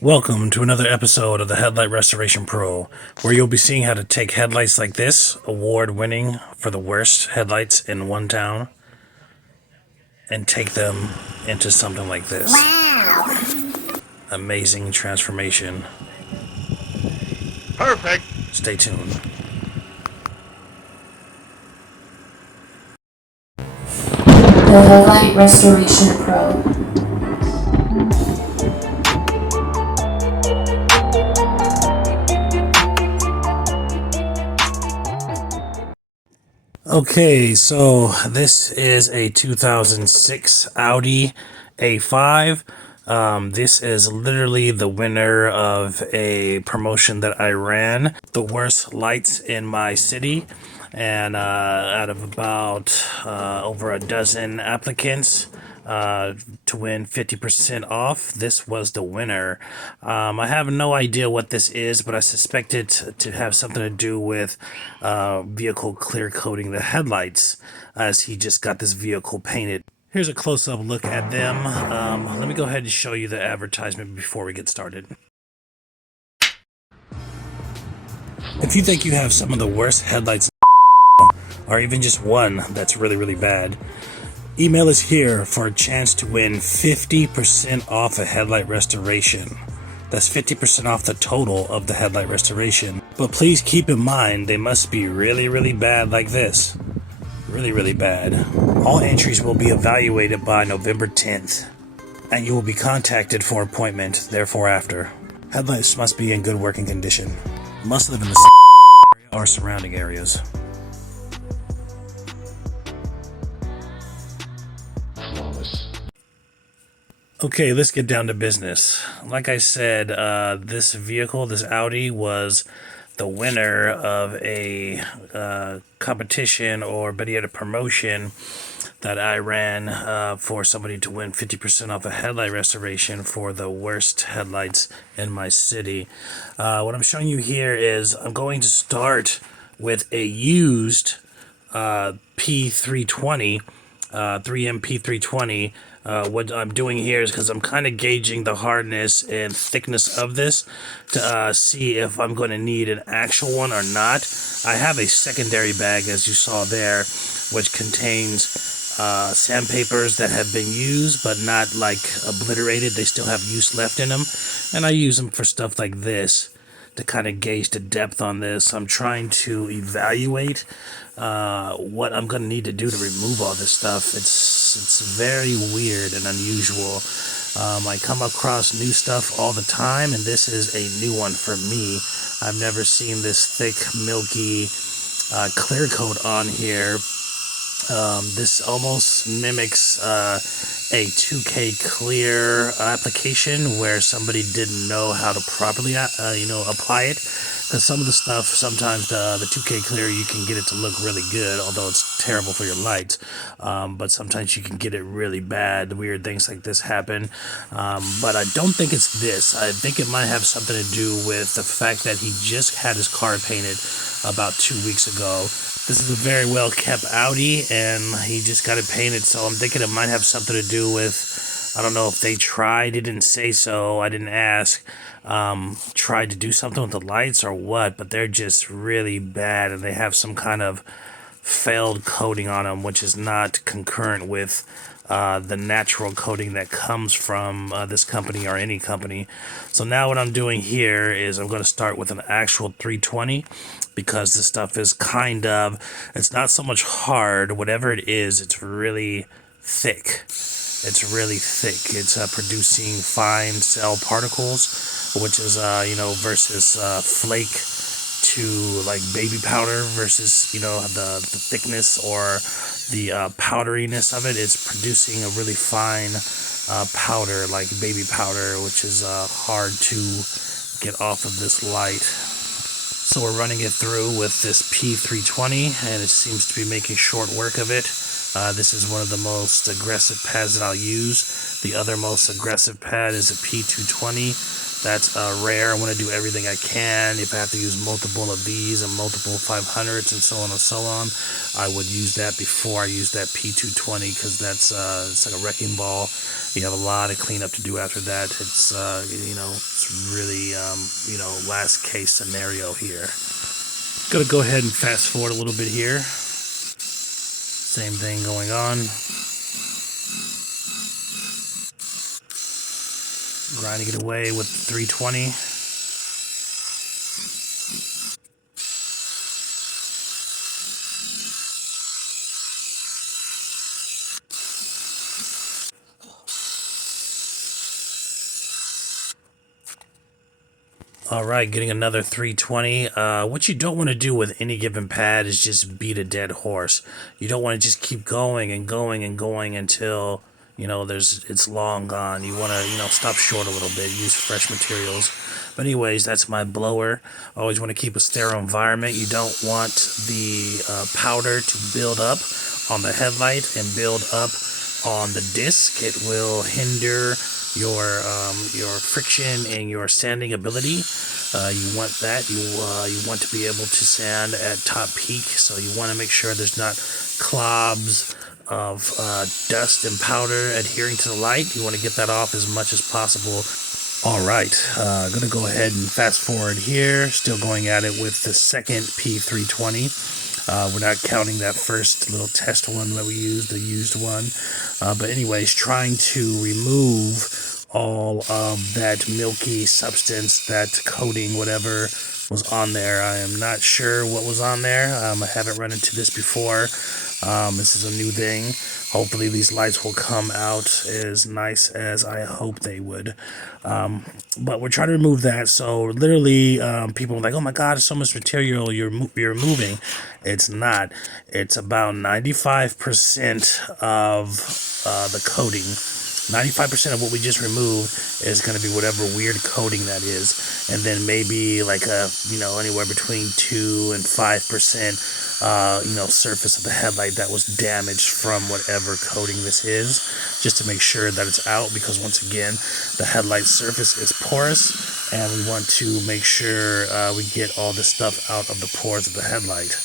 Welcome to another episode of the Headlight Restoration Pro, where you'll be seeing how to take headlights like this, award-winning for the worst headlights in one town, and take them into something like this. Wow! Amazing transformation. Perfect! Stay tuned. The Headlight Restoration Pro. Okay, so this is a 2006 Audi A5. This is literally the winner of a promotion that I ran, the worst lights in my city, and out of about over a dozen applicants to win 50% off, this was the winner. I have no idea what this is, but I suspect it to have something to do with vehicle clear coating the headlights, as he just got this vehicle painted. Here's a close-up look at them. Let me go ahead and show you the advertisement before we get started. If you think you have some of the worst headlights, or even just one that's really bad, email us here for a chance to win 50% off a headlight restoration. That's 50% off the total of the headlight restoration. But please keep in mind, they must be really bad like this. Really bad. All entries will be evaluated by November 10th, and you will be contacted for appointment therefore after. Headlights must be in good working condition. Must live in the area or surrounding areas. Okay, let's get down to business. Like I said, this vehicle, this Audi, was the winner of a competition, or better yet, a promotion that I ran for somebody to win 50% off a headlight restoration for the worst headlights in my city. What I'm showing you here is I'm going to start with a used P320, 3M P320. What I'm doing here is because I'm kind of gauging the hardness and thickness of this to see if I'm going to need an actual one or not. I have a secondary bag, as you saw there, which contains sandpapers that have been used but not like obliterated. They still have use left in them, and I use them for stuff like this to kind of gauge the depth on this. I'm trying to evaluate what I'm going to need to do to remove all this stuff. It's very weird and unusual. I come across new stuff all the time, and this is a new one for me. I've never seen this thick, milky clear coat on here. This almost mimics a 2K clear application where somebody didn't know how to properly, apply it. Because some of the stuff, sometimes the 2K clear, you can get it to look really good, although it's terrible for your lights. But sometimes you can get it really bad. Weird things like this happen. But I don't think it's this. I think it might have something to do with the fact that he just had his car painted about 2 weeks ago. This is a very well kept Audi, and he just got it painted, so I'm thinking it might have something to do with, I don't know if they tried, it didn't say so, I didn't ask, tried to do something with the lights or what, but they're just really bad, and they have some kind of failed coating on them, which is not concurrent with the natural coating that comes from this company or any company. So now what I'm doing here is I'm going to start with an actual 320, because this stuff is it's not so much hard, whatever it is, it's really thick. It's really thick. It's producing fine cell particles, which is, versus flake to like baby powder versus, the thickness or the powderiness of it. It's producing a really fine powder, like baby powder, which is hard to get off of this light. So we're running it through with this P320, and it seems to be making short work of it. This is one of the most aggressive pads that I'll use. The other most aggressive pad is a P220. That's rare. I want to do everything I can. If I have to use multiple of these and multiple 500s and so on and so on, I would use that before I use that P220, because that's it's like a wrecking ball. You have a lot of cleanup to do after that. It's it's really last case scenario here. Gonna go ahead and fast forward a little bit here. Same thing going on. Grinding it away with 320. All right, getting another 320. What you don't want to do with any given pad is just beat a dead horse. You don't want to just keep going and going and going until it's long gone. You want to stop short a little bit, use fresh materials. But anyways, that's my blower. Always want to keep a sterile environment. You don't want the powder to build up on the headlight and build up on the disc. It will hinder your friction and your sanding ability. You want that. You want to be able to sand at top peak, so you want to make sure there's not clobs of dust and powder adhering to the light. You want to get that off as much as possible. All right, I'm gonna go ahead and fast forward here. Still going at it with the second P320. We're not counting that first little test one that we used, the used one. But anyways, trying to remove all of that milky substance, that coating, whatever was on there. I am not sure what was on there. I haven't run into this before. This is a new thing. Hopefully these lights will come out as nice as I hope they would. But we're trying to remove that. So literally, people are like, oh my God, so much material you're removing. It's not. It's about 95% of the coating. 95% of what we just removed is going to be whatever weird coating that is, and then maybe like anywhere between 2 and 5% surface of the headlight that was damaged from whatever coating this is, just to make sure that it's out, because once again, the headlight surface is porous, and we want to make sure we get all the stuff out of the pores of the headlight.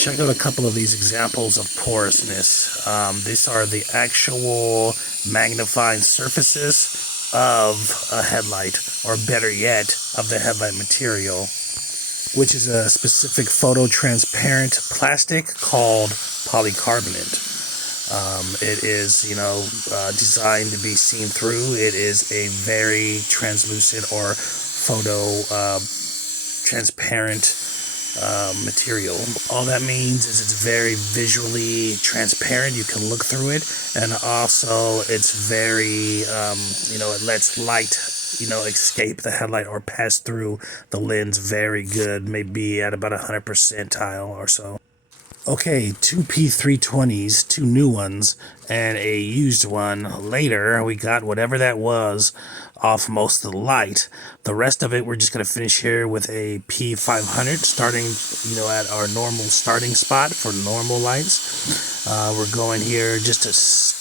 Check out a couple of these examples of porousness. These are the actual magnified surfaces of a headlight, or better yet, of the headlight material, which is a specific phototransparent plastic called polycarbonate. It is, designed to be seen through. It is a very translucent or photo transparent material. All that means is it's very visually transparent. You can look through it, and also it's very it lets light escape the headlight or pass through the lens very good, maybe at about 100 percentile or so. Okay, 2 P320s, 2 new ones, and a used one. Later, we got whatever that was off most of the light. The rest of it, we're just going to finish here with a P500, starting, at our normal starting spot for normal lights. We're going here just a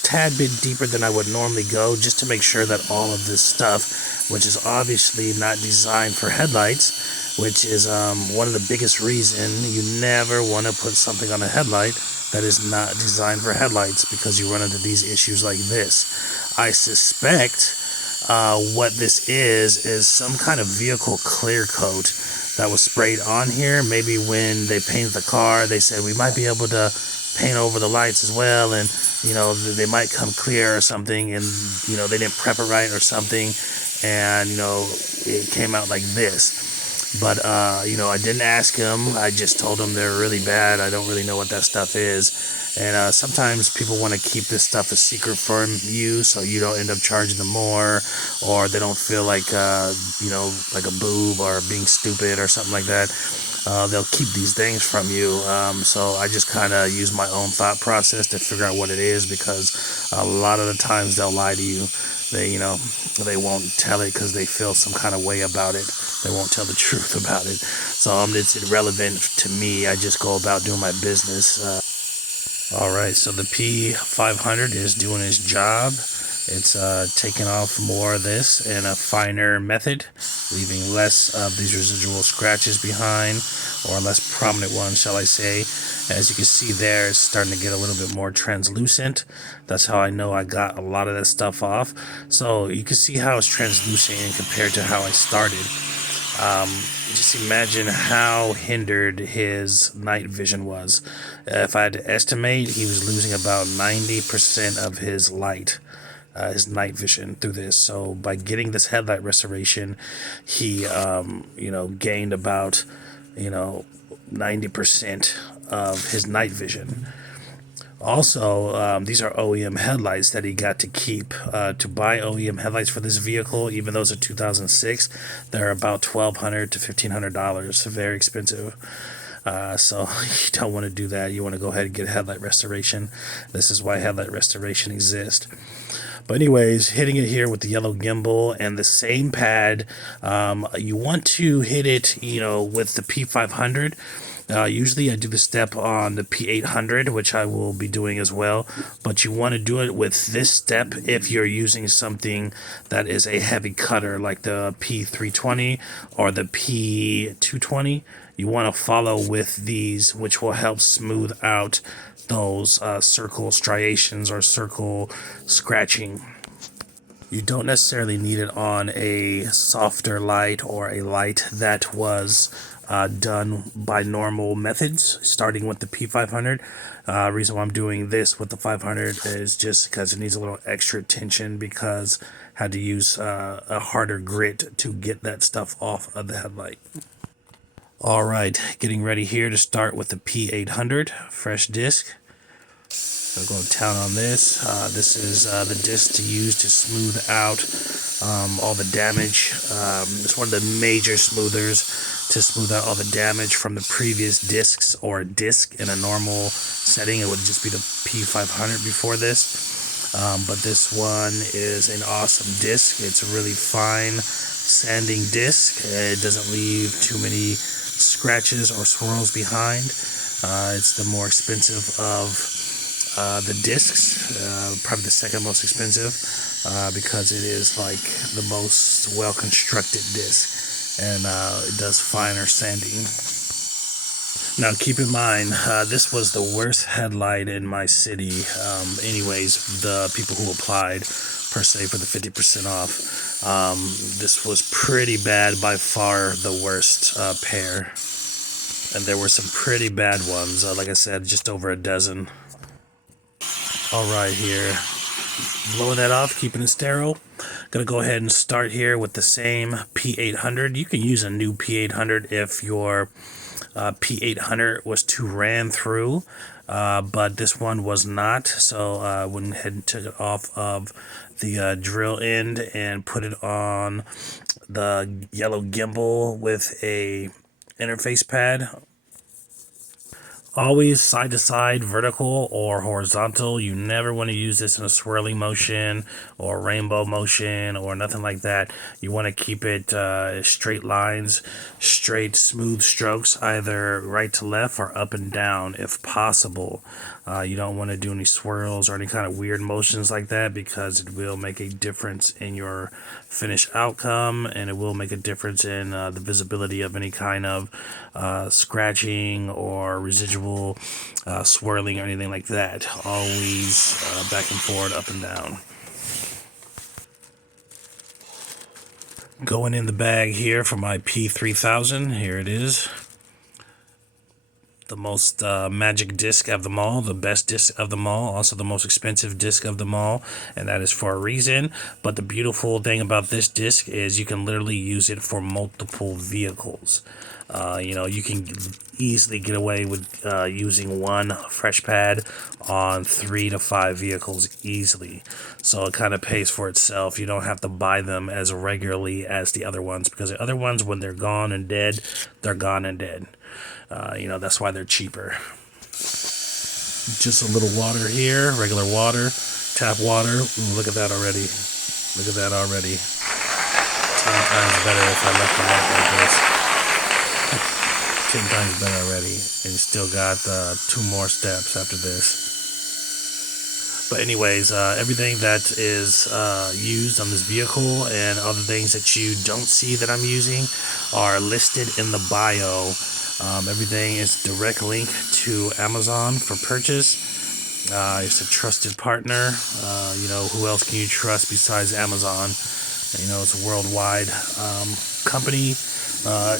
tad bit deeper than I would normally go, just to make sure that all of this stuff, which is obviously not designed for headlights, which is one of the biggest reasons you never want to put something on a headlight that is not designed for headlights, because you run into these issues like this. I suspect what this is some kind of vehicle clear coat that was sprayed on here. Maybe when they painted the car, they said we might be able to paint over the lights as well, and they might come clear or something, and they didn't prep it right or something, and it came out like this. But I didn't ask him. I just told him they're really bad. I don't really know what that stuff is. And sometimes people want to keep this stuff a secret from you, so you don't end up charging them more, or they don't feel like like a boob or being stupid or something like that. They'll keep these things from you. So I just kind of use my own thought process to figure out what it is, because a lot of the times they'll lie to you. They won't tell it because they feel some kind of way about it. They won't tell the truth about it. So it's irrelevant to me. I just go about doing my business. All right, so the P500 is doing its job. It's taking off more of this in a finer method, leaving less of these residual scratches behind, or less prominent ones, shall I say. As you can see there, it's starting to get a little bit more translucent. That's how I know I got a lot of that stuff off. So you can see how it's translucent compared to how I started. Just imagine how hindered his night vision was. If I had to estimate, he was losing about 90% of his light, his night vision through this. So by getting this headlight restoration, he, gained about, 90% of his night vision. Also, these are OEM headlights that he got to keep. To buy OEM headlights for this vehicle, even though it's a 2006, they're about $1,200 to $1,500. Very expensive. So you don't want to do that. You want to go ahead and get headlight restoration. This is why headlight restoration exists. But anyways, hitting it here with the yellow gimbal and the same pad. You want to hit it, with the P500. Usually I do the step on the P800, which I will be doing as well, but you want to do it with this step if you're using something that is a heavy cutter like the P320 or the P220. You want to follow with these, which will help smooth out those circle striations or circle scratching. You don't necessarily need it on a softer light or a light that was done by normal methods, starting with the P500. Reason why I'm doing this with the 500 is just because it needs a little extra attention, because I had to use a harder grit to get that stuff off of the headlight. All right, getting ready here to start with the P800 fresh disc. I'll go to town on this. This is the disc to use to smooth out all the damage. It's one of the major smoothers to smooth out all the damage from the previous discs, or a disc in a normal setting. It would just be the P500 before this. But this one is an awesome disc. It's a really fine sanding disc. It doesn't leave too many scratches or swirls behind. It's the more expensive of the discs, probably the second most expensive, because it is like the most well constructed disc, and it does finer sanding. Now keep in mind, this was the worst headlight in my city. Anyways, the people who applied per se for the 50% off, this was pretty bad, by far the worst pair, and there were some pretty bad ones. Like I said, just over a dozen. All right, here, blowing that off, keeping it sterile. Gonna go ahead and start here with the same P800. You can use a new P800 if your P800 was too ran through, but this one was not. So I went ahead and took it off of the drill end and put it on the yellow gimbal with a interface pad. Always side to side, vertical or horizontal. You never want to use this in a swirling motion or rainbow motion or nothing like that. You want to keep it straight lines, straight smooth strokes, either right to left or up and down if possible. You don't want to do any swirls or any kind of weird motions like that, because it will make a difference in your finished outcome, and it will make a difference in the visibility of any kind of scratching or residual swirling or anything like that. Always back and forward, up and down. Going in the bag here for my P3000. Here it is. The most magic disc of them all, the best disc of them all, also the most expensive disc of them all, and that is for a reason. But the beautiful thing about this disc is you can literally use it for multiple vehicles. You can easily get away with using one fresh pad on 3 to 5 vehicles easily. So it kind of pays for itself. You don't have to buy them as regularly as the other ones, because the other ones, when they're gone and dead, they're gone and dead. That's why they're cheaper. Just a little water here, regular water, tap water. Ooh, look at that already. Look at that already. 10 times better if I left it out like this. 10 times better already. And you still got 2 more steps after this. But anyways, everything that is used on this vehicle and other things that you don't see that I'm using are listed in the bio. Everything is direct link to Amazon for purchase. It's a trusted partner. Who else can you trust besides Amazon? It's a worldwide company.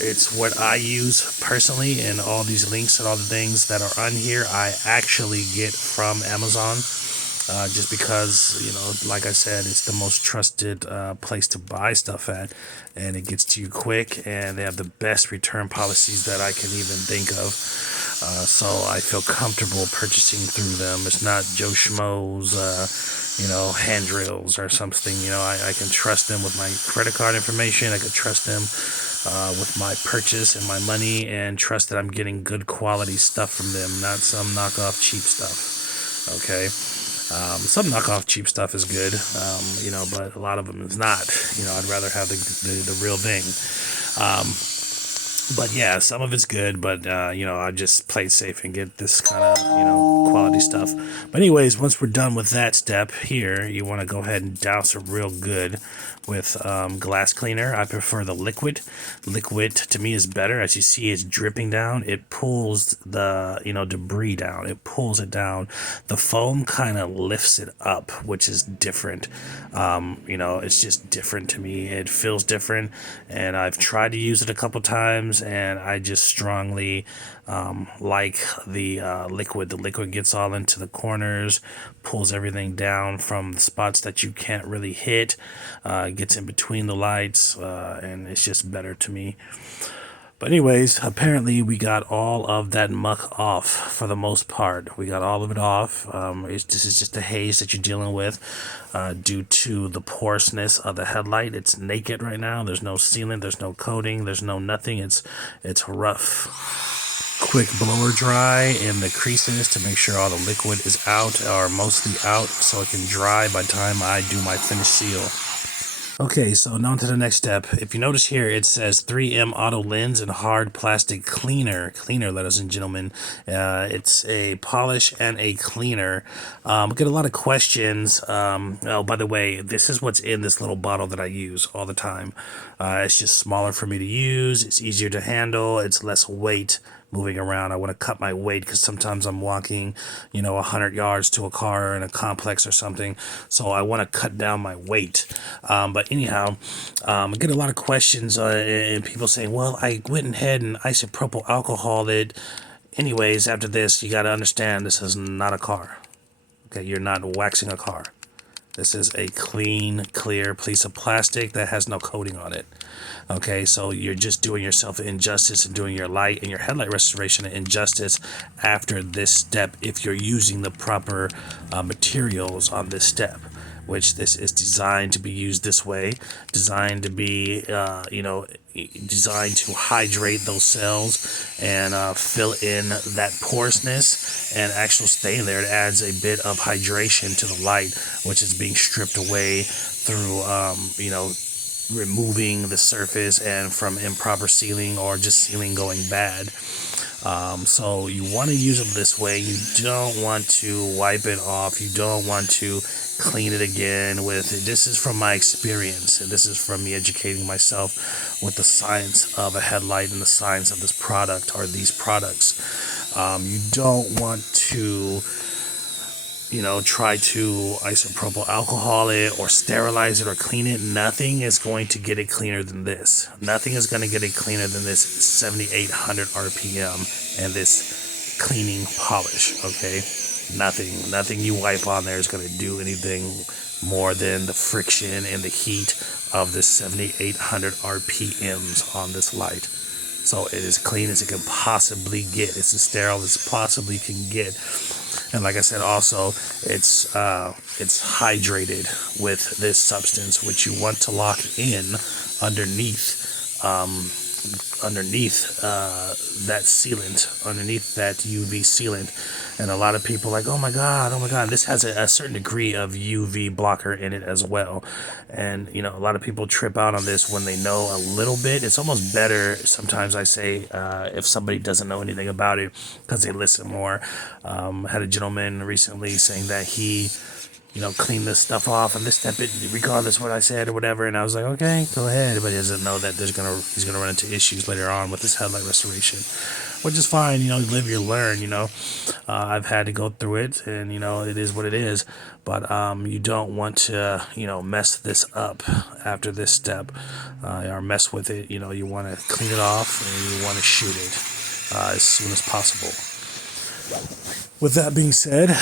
It's what I use personally, and all these links and all the things that are on here I actually get from Amazon. Just because, like I said, it's the most trusted place to buy stuff at, and it gets to you quick, and they have the best return policies that I can even think of. So I feel comfortable purchasing through them. It's not Joe Schmo's, hand drills or something. I can trust them with my credit card information. I can trust them with my purchase and my money, and trust that I'm getting good quality stuff from them, not some knockoff cheap stuff. Okay. Some knockoff cheap stuff is good, but a lot of them is not. I'd rather have the real thing. But yeah, some of it's good, but I just play it safe and get this kind of quality stuff. But anyways, once we're done with that step here, you want to go ahead and douse it real good with glass cleaner. I prefer the liquid. Liquid to me is better. As you see, it's dripping down. It pulls the debris down. It pulls it down. The foam kind of lifts it up, which is different. It's just different to me. It feels different, and I've tried to use it a couple times, and I just strongly like the liquid. The liquid gets all into the corners, pulls everything down from the spots that you can't really hit, gets in between the lights, and it's just better to me. But anyways, apparently we got all of that muck off for the most part. We got all of it off. This is just the haze that you're dealing with due to the porousness of the headlight. It's naked right now. There's no sealant. There's no coating. There's no nothing. It's rough. Quick blower dry in the creases to make sure all the liquid is out, or mostly out, so it can dry by the time I do my finish seal. Okay, so now to the next step. If you notice here, it says 3M Auto Lens and Hard Plastic Cleaner, ladies and gentlemen. It's a polish and a cleaner. I get a lot of questions. Oh, by the way, this is what's in this little bottle that I use all the time. It's just smaller for me to use. It's easier to handle. It's less weight moving around. I want to cut my weight because sometimes I'm walking, 100 yards to a car in a complex or something. So I want to cut down my weight. But anyhow, I get a lot of questions and people saying, well, I went ahead and isopropyl alcohol it. Anyways, after this, you got to understand this is not a car. Okay, you're not waxing a car. This is a clean, clear piece of plastic that has no coating on it. Okay, so you're just doing yourself an injustice and doing your light and your headlight restoration an injustice after this step if you're using the proper materials on this step, which this is designed to be used this way, designed to be, designed to hydrate those cells and fill in that porousness and actually stay there. It adds a bit of hydration to the light, which is being stripped away through, removing the surface and from improper sealing or just sealing going bad. So you want to use it this way. You don't want to wipe it off. You don't want to clean it again with it. This is from my experience, and this is from me educating myself with the science of a headlight and the science of this product or these products. You don't want to try to isopropyl alcohol it or sterilize it or clean it. Nothing is going to get it cleaner than this. Nothing is going to get it cleaner than this 7,800 RPM and this cleaning polish, okay? Nothing you wipe on there is going to do anything more than the friction and the heat of the 7,800 RPMs on this light. So it is clean as it can possibly get. It's as sterile as it possibly can get. And like I said, also, it's hydrated with this substance, which you want to lock in underneath underneath that sealant, underneath that UV sealant. And a lot of people are like, oh my god, this has a certain degree of UV blocker in it as well. And you know, a lot of people trip out on this when they know a little bit. It's almost better sometimes, I say, if somebody doesn't know anything about it, because they listen more. Had a gentleman recently saying that he, you know, clean this stuff off and this step it regardless of what I said or whatever, and I was like, okay, go ahead. But he doesn't know that he's gonna run into issues later on with this headlight restoration, which is fine. You know, live you learn. You know, I've had to go through it, and you know, it is what it is. But you don't want to, you know, mess this up after this step, or mess with it. You know, you want to clean it off and you want to shoot it as soon as possible. With that being said,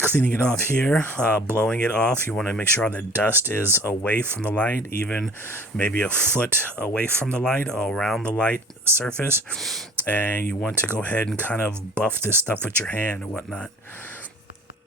cleaning it off here, blowing it off, you want to make sure the dust is away from the light, even maybe a foot away from the light, around the light surface. And you want to go ahead and kind of buff this stuff with your hand or whatnot.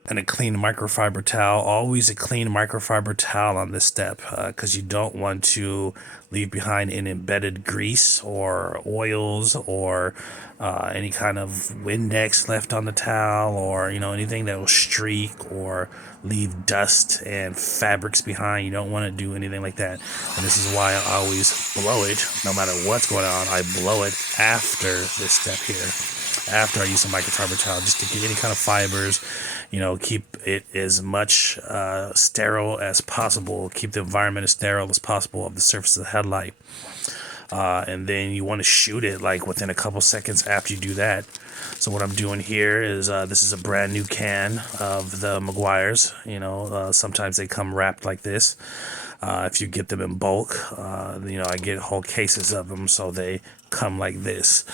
And a clean microfiber towel, always a clean microfiber towel on this step, because you don't want to leave behind any embedded grease or oils or any kind of Windex left on the towel, or you know, anything that will streak or leave dust and fabrics behind. You don't want to do anything like that. And this is why I always blow it, no matter what's going on. I blow it after this step here, after I use a microfiber towel, just to get any kind of fibers, you know, keep it as much sterile as possible, keep the environment as sterile as possible of the surface of the headlight. And then you want to shoot it like within a couple seconds after you do that. So what I'm doing here is this is a brand new can of the Meguiar's. You know, sometimes they come wrapped like this. If you get them in bulk, you know, I get whole cases of them, so they come like this.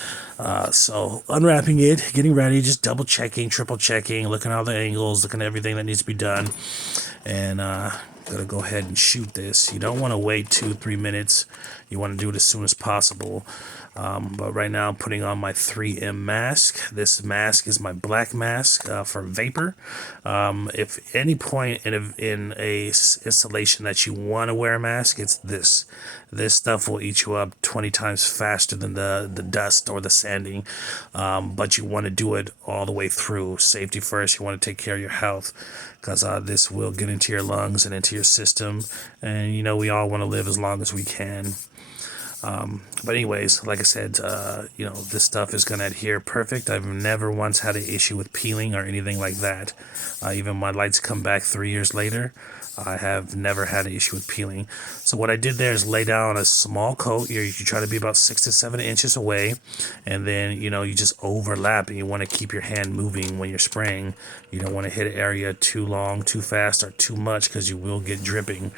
So unwrapping it, getting ready, just double checking, triple checking, looking at all the angles, looking at everything that needs to be done, and gonna go ahead and shoot this. You don't want to wait 2-3 minutes. You want to do it as soon as possible. But right now I'm putting on my 3M mask. This mask is my black mask for vapor. If any point in a installation that you want to wear a mask, it's this. This stuff will eat you up 20 times faster than the dust or the sanding. But you want to do it all the way through. Safety first. You want to take care of your health, because this will get into your lungs and into your system. And you know, we all want to live as long as we can. But anyways, like I said, you know, this stuff is going to adhere perfect. I've never once had an issue with peeling or anything like that. Even my lights come back 3 years later, I have never had an issue with peeling. So what I did there is lay down a small coat. You try to be about 6 to 7 inches away, and then, you know, you just overlap, and you want to keep your hand moving when you're spraying. You don't want to hit an area too long, too fast, or too much, because you will get dripping,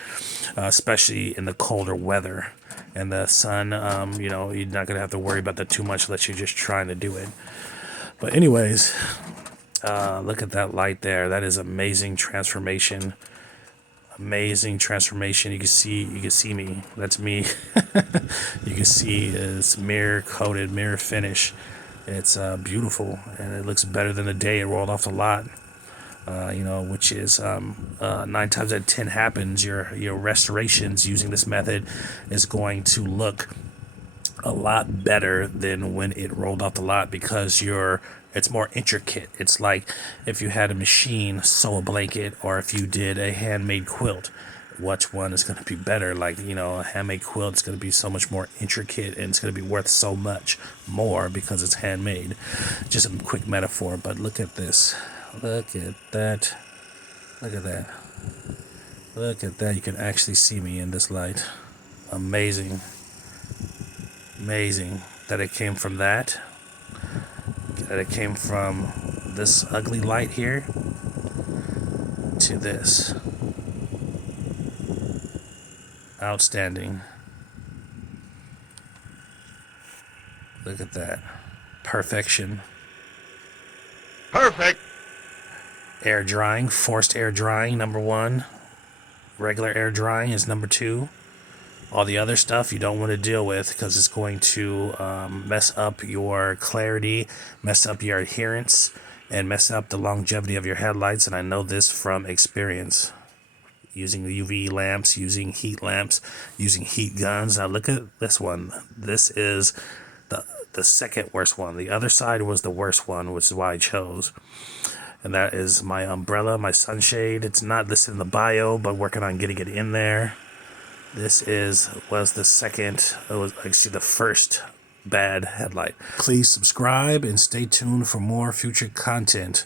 especially in the colder weather. And the sun, you know, you're not going to have to worry about that too much unless you're just trying to do it. But anyways, look at that light there. That is amazing transformation. Amazing transformation. You can see me. That's me. You can see it's mirror coated, mirror finish. It's beautiful, and it looks better than the day it rolled off the lot. You know, which is 9 times out of 10 happens. Your restorations using this method is going to look a lot better than when it rolled off the lot, because it's more intricate. It's like if you had a machine sew a blanket, or if you did a handmade quilt. Which one is going to be better? Like, you know, a handmade quilt is going to be so much more intricate, and it's going to be worth so much more because it's handmade. Just a quick metaphor, but look at this. Look at that. Look at that. Look at that. You can actually see me in this light. Amazing. Amazing that it came from that. That it came from this ugly light here to this. Outstanding. Look at that. Perfection. Perfect. Air drying, forced air drying, number 1. Regular air drying is number 2. All the other stuff you don't want to deal with, because it's going to mess up your clarity, mess up your adherence, and mess up the longevity of your headlights. And I know this from experience. using UV lamps, using heat lamps, using heat guns. Now look at this one. This is the second worst one. The other side was the worst one, which is why I chose. And that is my umbrella, my sunshade. It's not listed in the bio, but working on getting it in there. This was the second, it was actually the first bad headlight. Please subscribe and stay tuned for more future content.